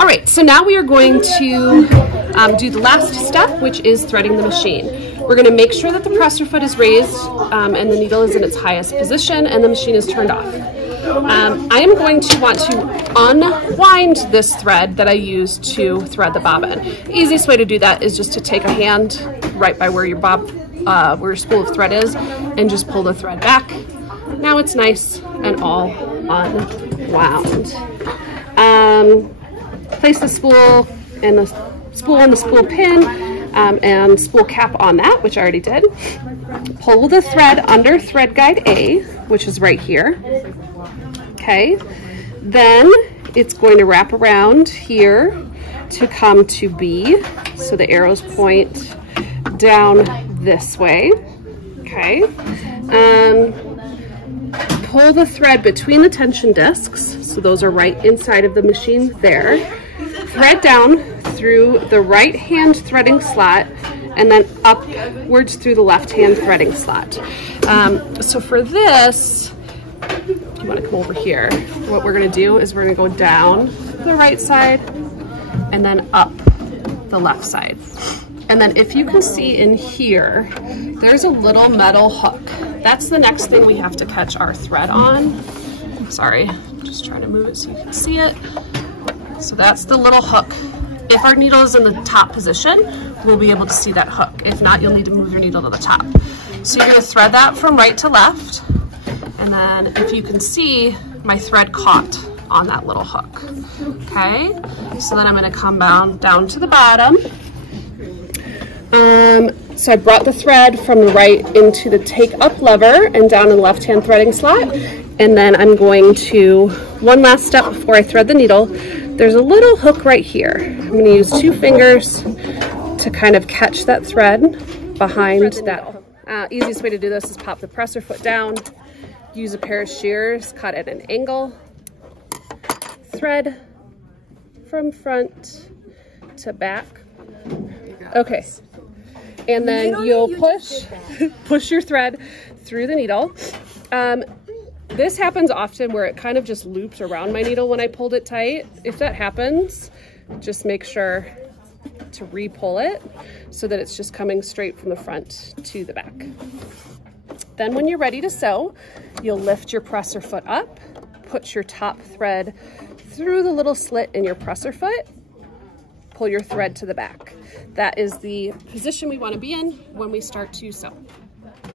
All right, so now we are going to do the last step, which is threading the machine. We're going to make sure that the presser foot is raised and the needle is in its highest position and the machine is turned off. I am going to want to unwind this thread that I used to thread the bobbin. The easiest way to do that is just to take a hand right by where your where your spool of thread is and just pull the thread back. Now it's nice and all unwound. Place the spool and the spool pin and spool cap on that, which I already did. Pull the thread under thread guide A, which is right here. Okay, then it's going to wrap around here to come to B. So the arrows point down this way. Okay, pull the thread between the tension discs. So those are right inside of the machine there. Thread down through the right hand threading slot and then upwards through the left hand threading slot. So for this, you want to come over here. What we're going to do is we're going to go down the right side and then up the left side. And then if you can see in here, there's a little metal hook. That's the next thing we have to catch our thread on. Sorry, I'm just trying to move it so you can see it. So that's the little hook. If our needle is in the top position, we'll be able to see that hook. If not, you'll need to move your needle to the top. So you're going to thread that from right to left. And then if you can see, my thread caught on that little hook. Okay, so then I'm going to come down to the bottom. So I brought the thread from the right into the take up lever and down in the left hand threading slot. And then I'm going to, one last step before I thread the needle, there's a little hook right here. I'm going to use 2 fingers to kind of catch that thread behind that. Easiest way to do this is pop the presser foot down, use a pair of shears, cut at an angle, thread from front to back. Okay. And then you'll push your thread through the needle. This happens often where it kind of just loops around my needle when I pulled it tight. If that happens, just make sure to re-pull it so that it's just coming straight from the front to the back. Then when you're ready to sew, you'll lift your presser foot up, put your top thread through the little slit in your presser foot, pull your thread to the back. That is the position we want to be in when we start to sew.